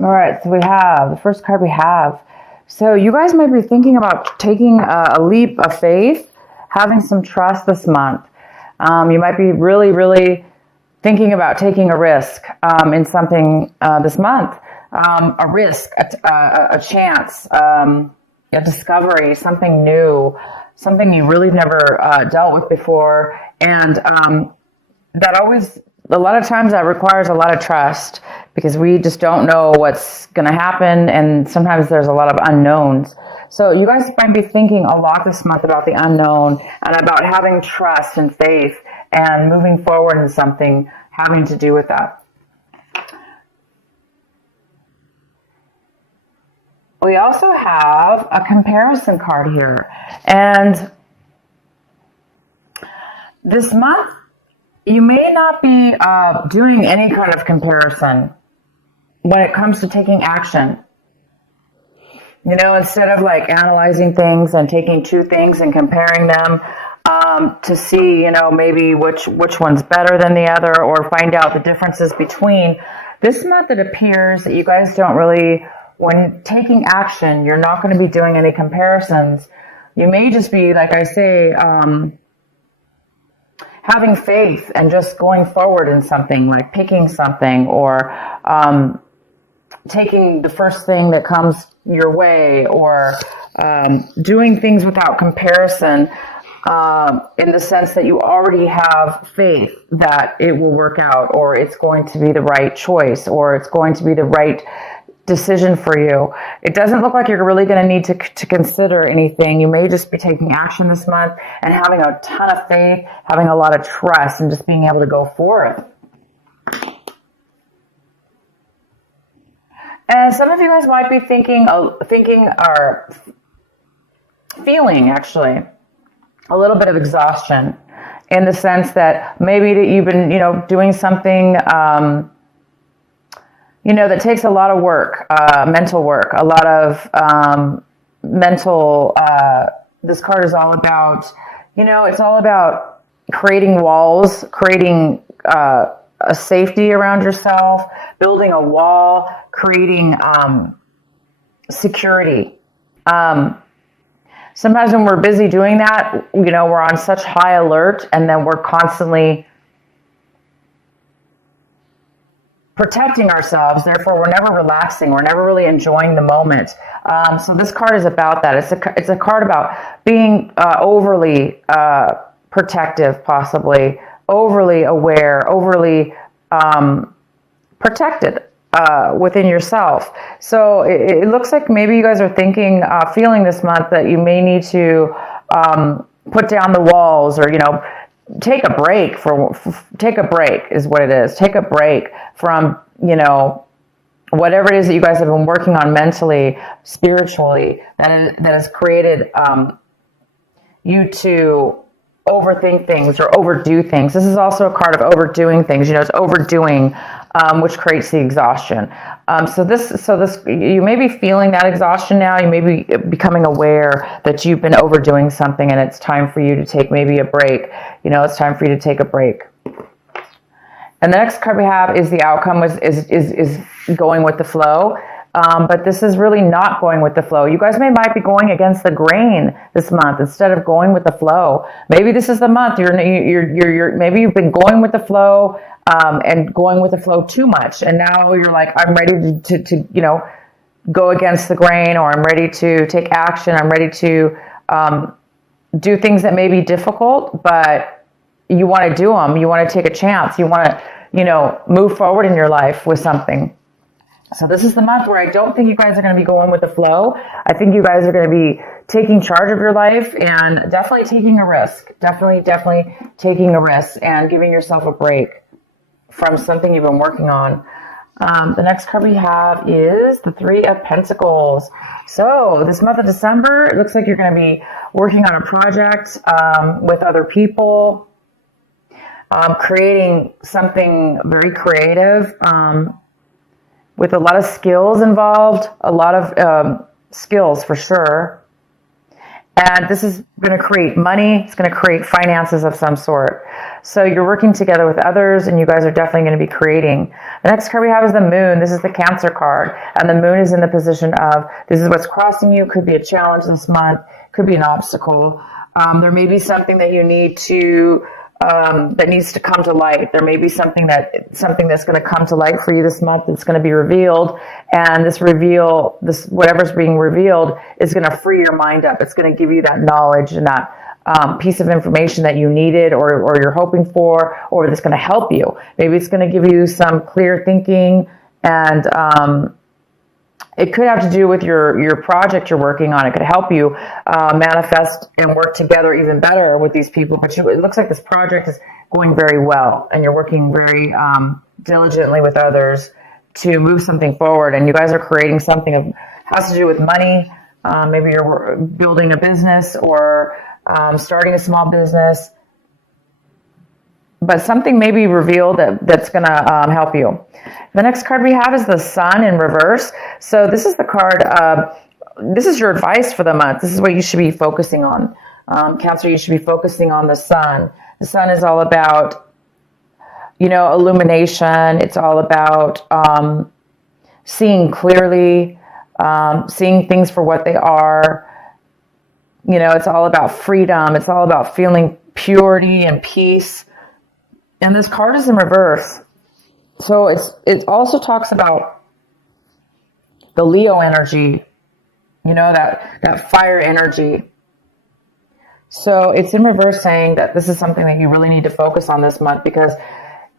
All right, so we have the first card we have. So you guys might be thinking about taking a leap of faith, having some trust this month. You might be really, really thinking about taking a risk in something this month. A risk, a chance, a discovery, something new, something you really never dealt with before. And that always, a lot of times that requires a lot of trust because we just don't know what's going to happen. And sometimes there's a lot of unknowns. So you guys might be thinking a lot this month about the unknown and about having trust and faith and moving forward in something having to do with that. We also have a comparison card here. And this month, you may not be doing any kind of comparison when it comes to taking action. You know, instead of like analyzing things and taking two things and comparing them to see, you know, maybe which one's better than the other or find out the differences between. This month it appears that you guys don't really, when taking action, you're not going to be doing any comparisons. You may just be, like I say, having faith and just going forward in something, like picking something or taking the first thing that comes your way or doing things without comparison in the sense that you already have faith that it will work out or it's going to be the right choice or it's going to be the right decision for you. It doesn't look like you're really going to need to consider anything. You may just be taking action this month and having a ton of faith, having a lot of trust, and just being able to go for it. And some of you guys might be thinking or feeling actually a little bit of exhaustion in the sense that maybe that you've been, you know, doing something you know, that takes a lot of work, mental work, a lot of mental, this card is all about, you know, it's all about creating walls, creating a safety around yourself, building a wall, creating security. Sometimes when we're busy doing that, you know, we're on such high alert and then we're constantly protecting ourselves, therefore we're never relaxing, we're never really enjoying the moment. So this card is about that. It's a card about being overly protective, possibly overly aware, overly protected within yourself. So it looks like maybe you guys are thinking, feeling this month that you may need to put down the walls or, you know, take a break is what it is. Take a break from, you know, whatever it is that you guys have been working on mentally, spiritually, that has created you to overthink things or overdo things. This is also a card of overdoing things. You know, it's overdoing, which creates the exhaustion. So this, you may be feeling that exhaustion now. You may be becoming aware that you've been overdoing something, and it's time for you to take maybe a break. You know, it's time for you to take a break. And the next card we have is the outcome is going with the flow. But this is really not going with the flow. You guys might be going against the grain this month instead of going with the flow. Maybe this is the month you're maybe you've been going with the flow and going with the flow too much, and now you're like, I'm ready to you know, go against the grain, or I'm ready to take action. I'm ready to do things that may be difficult, but you want to do them. You want to take a chance. You want to, you know, move forward in your life with something. So this is the month where I don't think you guys are going to be going with the flow. I think you guys are going to be taking charge of your life and definitely taking a risk. Definitely taking a risk and giving yourself a break from something you've been working on. The next card we have is the Three of Pentacles. So this month of December, it looks like you're going to be working on a project with other people, creating something very creative, with a lot of skills involved, a lot of skills for sure. And this is going to create money. It's going to create finances of some sort. So you're working together with others, and you guys are definitely going to be creating. The next card we have is the moon. This is the Cancer card. And the moon is in the position of, this is what's crossing you. Could be a challenge this month. Could be an obstacle. There may be something that you need to, that needs to come to light. There may be something that's going to come to light for you this month. It's going to be revealed, and this whatever's being revealed is going to free your mind up. It's going to give you that knowledge and that piece of information that you needed or you're hoping for, or that's going to help you. Maybe it's going to give you some clear thinking, and it could have to do with your project you're working on. It could help you manifest and work together even better with these people. But it looks like this project is going very well, and you're working very diligently with others to move something forward. And you guys are creating something that has to do with money. Maybe you're building a business or starting a small business. But something may be revealed that's going to help you. The next card we have is the Sun in reverse. So this is the card, this is your advice for the month. This is what you should be focusing on. Cancer, you should be focusing on the Sun. The Sun is all about, illumination. It's all about seeing clearly, seeing things for what they are. It's all about freedom. It's all about feeling purity and peace. And this card is in reverse. So it also talks about the Leo energy, that fire energy. So it's in reverse, saying that this is something that you really need to focus on this month, because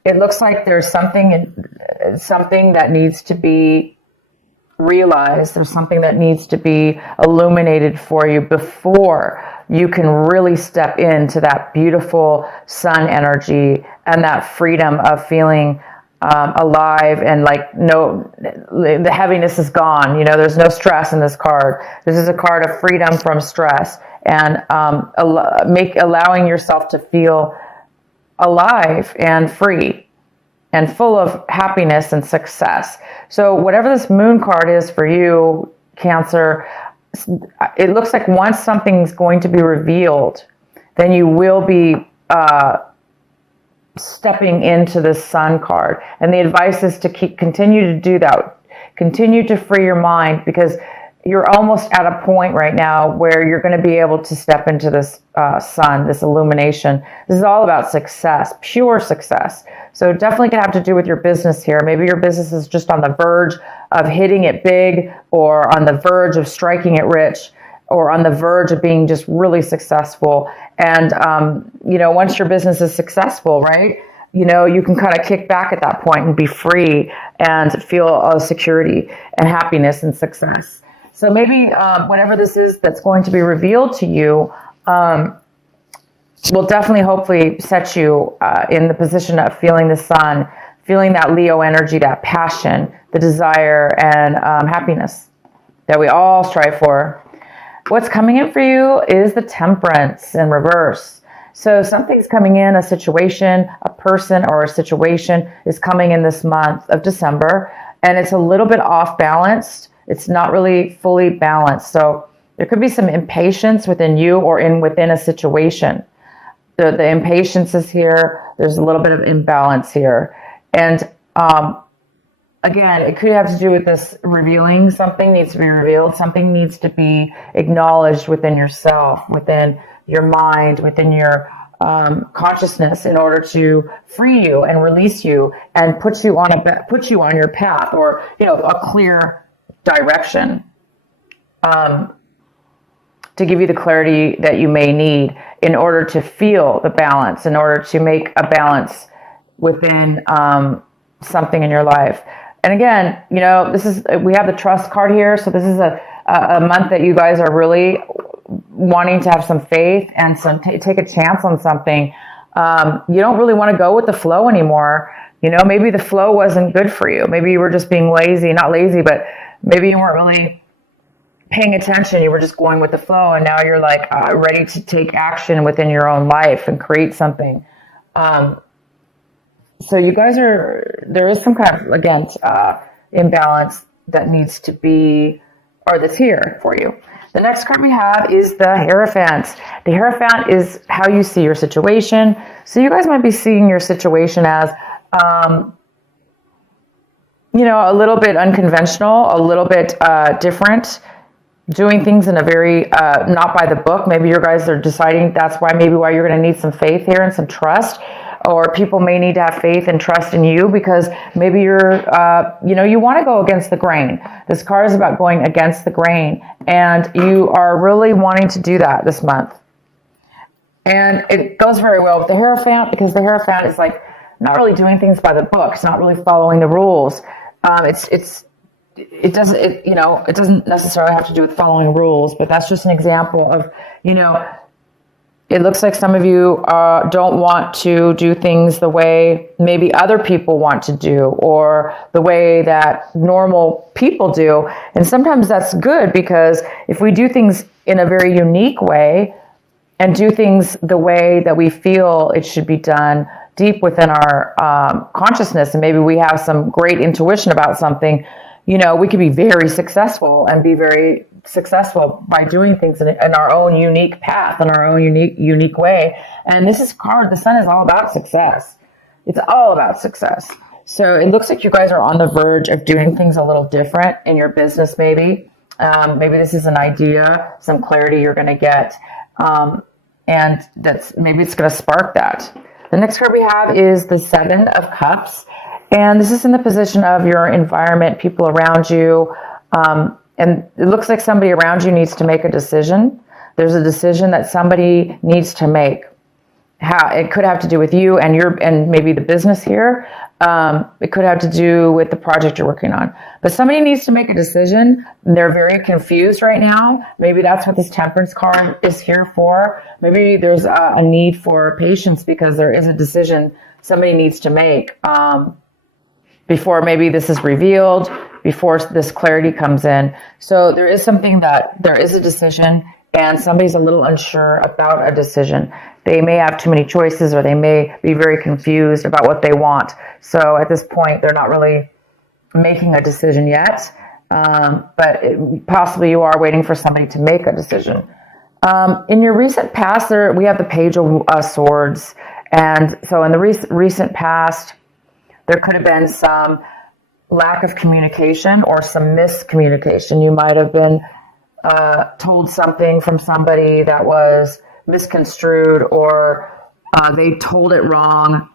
it looks like there's something that needs to be realized. There's something that needs to be illuminated for you before you can really step into that beautiful sun energy and that freedom of feeling alive, and the heaviness is gone. There's no stress in this card. This is a card of freedom from stress, and allowing yourself to feel alive and free and full of happiness and success. So whatever this moon card is for you, Cancer, it looks like once something's going to be revealed, then you will be stepping into the Sun card. And the advice is to continue to do that. Continue to free your mind, because you're almost at a point right now where you're going to be able to step into this sun, this illumination. This is all about success, pure success. So definitely going to have to do with your business here. Maybe your business is just on the verge of hitting it big, or on the verge of striking it rich, or on the verge of being just really successful. And, once your business is successful, right, you can kind of kick back at that point and be free and feel security and happiness and success. So maybe whatever this is that's going to be revealed to you will definitely, hopefully, set you in the position of feeling the sun, feeling that Leo energy, that passion, the desire, and happiness that we all strive for. What's coming in for you is the Temperance in reverse. So something's coming in, a situation, a person, or a situation is coming in this month of December, and it's a little bit off balanced. It's not really fully balanced. So there could be some impatience within you or within a situation. The impatience is here. There's a little bit of imbalance here. And again, it could have to do with this revealing. Something needs to be revealed. Something needs to be acknowledged within yourself, within your mind, within your consciousness, in order to free you and release you and put you on your path, or a clear direction, to give you the clarity that you may need in order to feel the balance, in order to make a balance within something in your life. And again, we have the Trust card here. So this is a month that you guys are really wanting to have some faith and take a chance on something. You don't really want to go with the flow anymore. Maybe the flow wasn't good for you. Maybe you were just being lazy, not lazy, but maybe you weren't really paying attention. You were just going with the flow, and now you're ready to take action within your own life and create something. So you guys there is some kind of, again, imbalance that needs to be, or that's here for you. The next card we have is the Hierophant. The Hierophant is how you see your situation. So you guys might be seeing your situation as, a little bit unconventional, a little bit different, doing things in a very not by the book. Maybe you guys are deciding that's why you're going to need some faith here and some trust, or people may need to have faith and trust in you because maybe you're you want to go against the grain. This card is about going against the grain, and you are really wanting to do that this month. And it goes very well with the Hierophant because the Hierophant is like not really doing things by the book. It's not really following the rules. It doesn't necessarily have to do with following rules, but that's just an example of, it looks like some of you don't want to do things the way maybe other people want to do, or the way that normal people do. And sometimes that's good, because if we do things in a very unique way and do things the way that we feel it should be done, deep within our consciousness, and maybe we have some great intuition about something, we could be very successful and be very successful by doing things in our own unique path, in our own unique way. And this is card, the Sun is all about success. It's all about success. So it looks like you guys are on the verge of doing things a little different in your business, maybe. Maybe this is an idea, some clarity you're going to get. And maybe it's going to spark that. The next card we have is the Seven of Cups. And this is in the position of your environment, people around you. And it looks like somebody around you needs to make a decision. There's a decision that somebody needs to make. It could have to do with you and maybe the business here. It could have to do with the project you're working on. But somebody needs to make a decision. They're very confused right now. Maybe that's what this Temperance card is here for. Maybe there's a need for patience because there is a decision somebody needs to make before maybe this is revealed, before this clarity comes in. So there is a decision, and somebody's a little unsure about a decision. They may have too many choices, or they may be very confused about what they want. So at this point, they're not really making a decision yet. But possibly you are waiting for somebody to make a decision. In your recent past, we have the Page of Swords. And so in the recent past, there could have been some lack of communication or some miscommunication. You might have been told something from somebody that was misconstrued, or they told it wrong.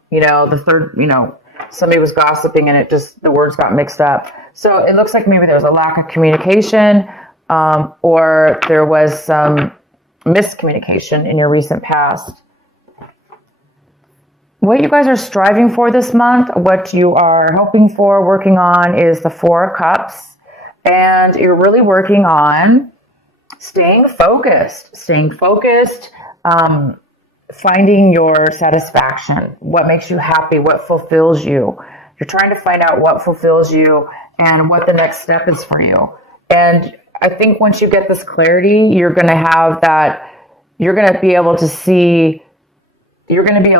Somebody was gossiping and the words got mixed up. So it looks like maybe there was a lack of communication, or there was some miscommunication in your recent past. What you guys are striving for this month, what you are hoping for, working on, is the Four of Cups. And you're really working on staying focused, finding your satisfaction, what makes you happy, what fulfills you. You're trying to find out what fulfills you and what the next step is for you. And I think once you get this clarity, you're going to be able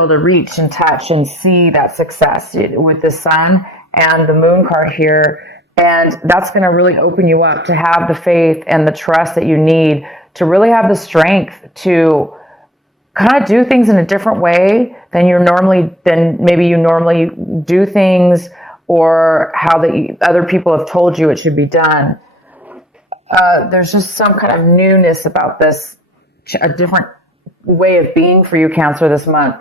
to reach and touch and see that success with the Sun and the Moon card here. And that's going to really open you up to have the faith and the trust that you need to really have the strength to kind of do things in a different way than maybe you normally do things, or how the other people have told you it should be done. There's just some kind of newness about this, a different way of being for you, Cancer, this month,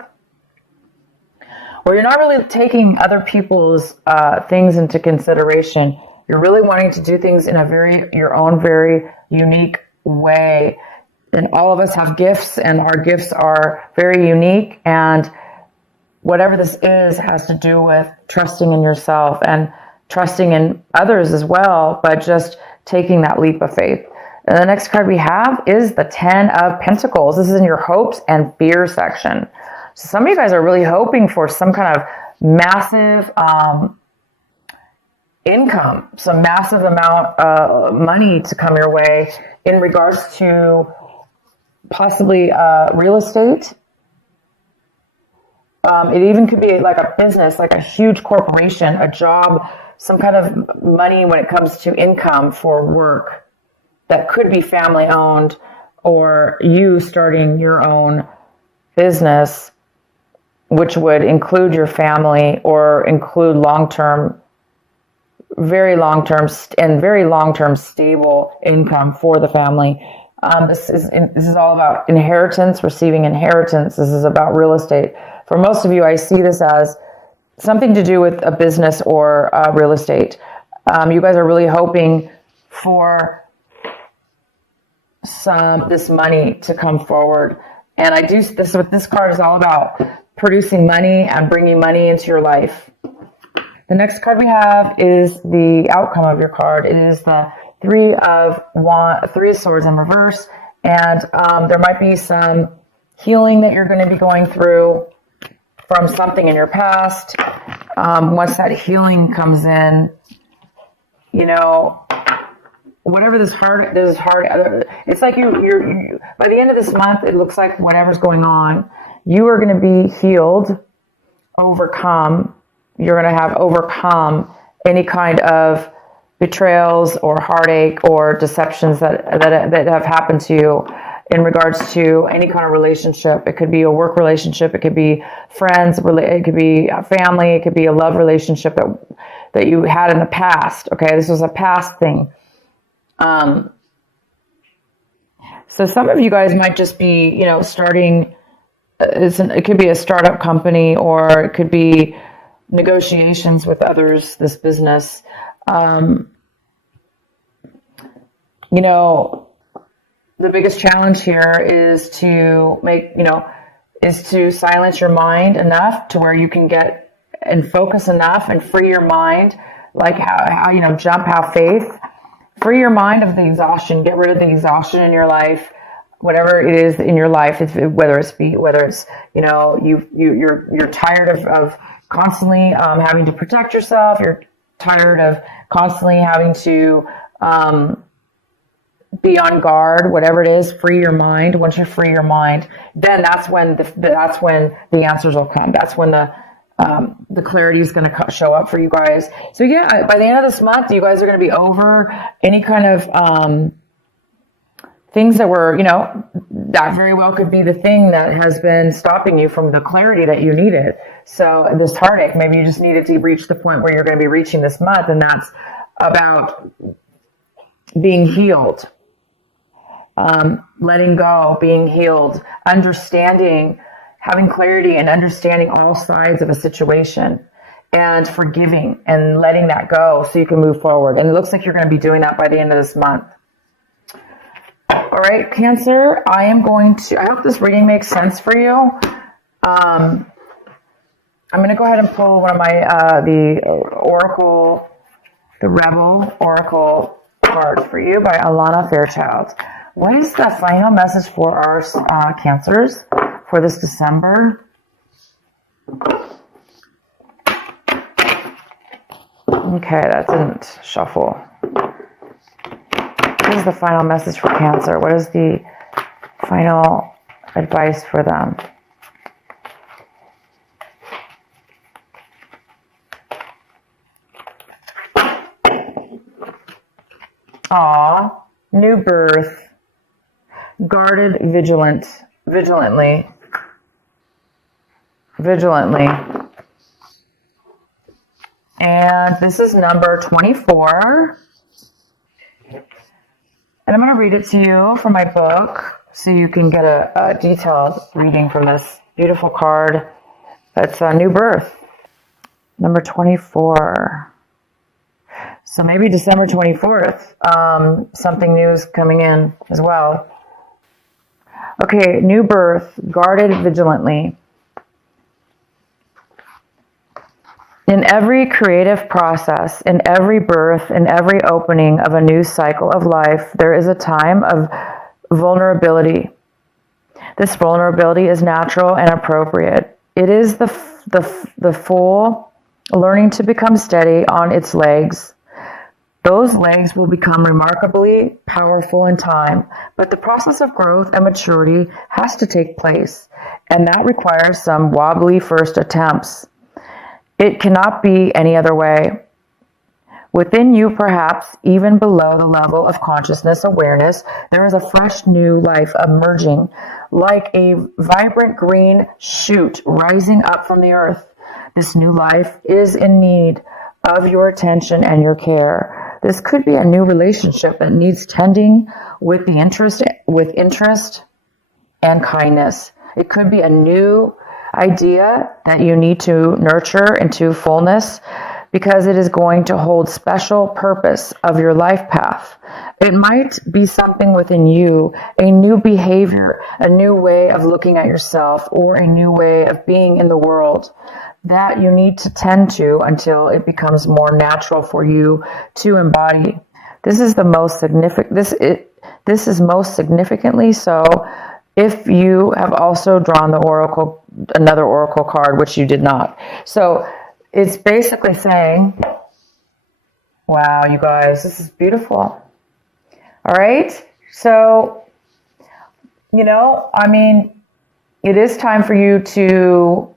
where you're not really taking other people's things into consideration. You're really wanting to do things in your own very unique way. And all of us have gifts, and our gifts are very unique. And whatever this is has to do with trusting in yourself and trusting in others as well, but just taking that leap of faith. And the next card we have is the Ten of Pentacles. This is in your hopes and fears section. So some of you guys are really hoping for some kind of massive income, some massive amount of money to come your way in regards to possibly real estate. It even could be like a business, like a huge corporation, a job, some kind of money when it comes to income for work. that could be family owned, or you starting your own business, which would include your family or include very long-term stable income for the family. This is all about inheritance, receiving inheritance. This is about real estate. For most of you, I see this as something to do with a business or real estate. You guys are really hoping for this money to come forward. And this is what this card is all about: producing money and bringing money into your life. The next card we have is the outcome of your card. It is the Three of Swords in reverse, and there might be some healing that you're going to be going through from something in your past. Once that healing comes in, whatever this hard, it's like you're by the end of this month, it looks like whatever's going on, you are going to be healed, overcome. You're going to have overcome any kind of betrayals or heartache or deceptions that have happened to you in regards to any kind of relationship. It could be a work relationship, it could be friends, it could be a family, it could be a love relationship that you had in the past. Okay, this was a past thing. So some of you guys might just be, starting. It could be a startup company, or it could be negotiations with others. This business. The biggest challenge here is to silence your mind enough to where you can get and focus enough and free your mind, like how have faith, free your mind of the exhaustion, get rid of the exhaustion in your life, whatever it is in your life, whether it's you're tired of constantly having to protect yourself, you're tired of constantly having to be on guard, whatever it is, free your mind. Once you free your mind, then that's when the answers will come. That's when the clarity is going to show up for you guys. So yeah, by the end of this month, you guys are going to be over any kind of things that were, that very well could be the thing that has been stopping you from the clarity that you needed. So this heartache, maybe you just needed to reach the point where you're going to be reaching this month, and that's about being healed, letting go, being healed, understanding, having clarity and understanding all sides of a situation, and forgiving and letting that go so you can move forward. And it looks like you're going to be doing that by the end of this month. All right, Cancer, I hope this reading makes sense for you. I'm going to go ahead and pull one of my, the Rebel Oracle card for you by Alana Fairchild. What is the final message for our Cancers for this December? Okay, that didn't shuffle. What is the final message for Cancer? What is the final advice for them? Aw, new birth, guarded, vigilantly. And this is number 24. And I'm going to read it to you from my book so you can get a detailed reading from this beautiful card. It's a new birth, number 24. So maybe December 24th, something new is coming in as well. Okay, new birth, guarded vigilantly. In every creative process, in every birth, in every opening of a new cycle of life, there is a time of vulnerability. This vulnerability is natural and appropriate. It is the foal learning to become steady on its legs. Those legs will become remarkably powerful in time, but the process of growth and maturity has to take place, and that requires some wobbly first attempts. It cannot be any other way. Within you, perhaps even below the level of consciousness awareness, there is a fresh new life emerging, like a vibrant green shoot rising up from the earth. This new life is in need of your attention and your care. This could be a new relationship that needs tending with interest and kindness. It could be a new idea that you need to nurture into fullness, because it is going to hold special purpose of your life path. It might be something within you, a new behavior, a new way of looking at yourself, or a new way of being in the world that you need to tend to until it becomes more natural for you to embody. This is the most significant. This is most significantly so if you have also drawn another oracle card, which you did not. So it's basically saying, wow, you guys, this is beautiful. All right. So, it is time for you to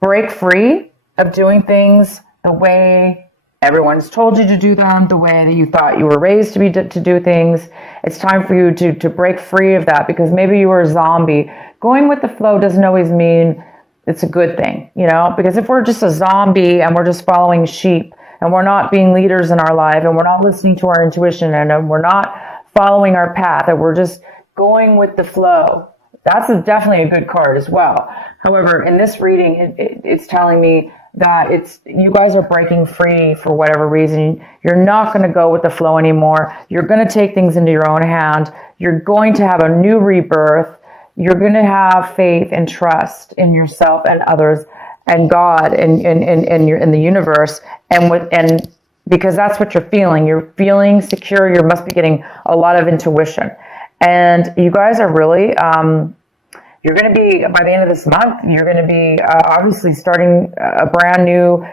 break free of doing things the way everyone's told you to do them, the way that you thought you were raised to do things. It's time for you to break free of that, because maybe you were a zombie. Going with the flow doesn't always mean it's a good thing, because if we're just a zombie and we're just following sheep and we're not being leaders in our life and we're not listening to our intuition and we're not following our path and we're just going with the flow, that's definitely a good card as well. However, in this reading, it's telling me that you guys are breaking free for whatever reason. You're not going to go with the flow anymore. You're going to take things into your own hand. You're going to have a new rebirth. You're going to have faith and trust in yourself and others and God and in the universe, and because that's what you're feeling. You're feeling secure. You must be getting a lot of intuition, and you guys are really. You're going to be, by the end of this month, you're going to be obviously starting a brand new,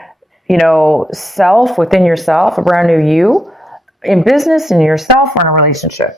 self within yourself, a brand new you in business, in yourself, or in a relationship.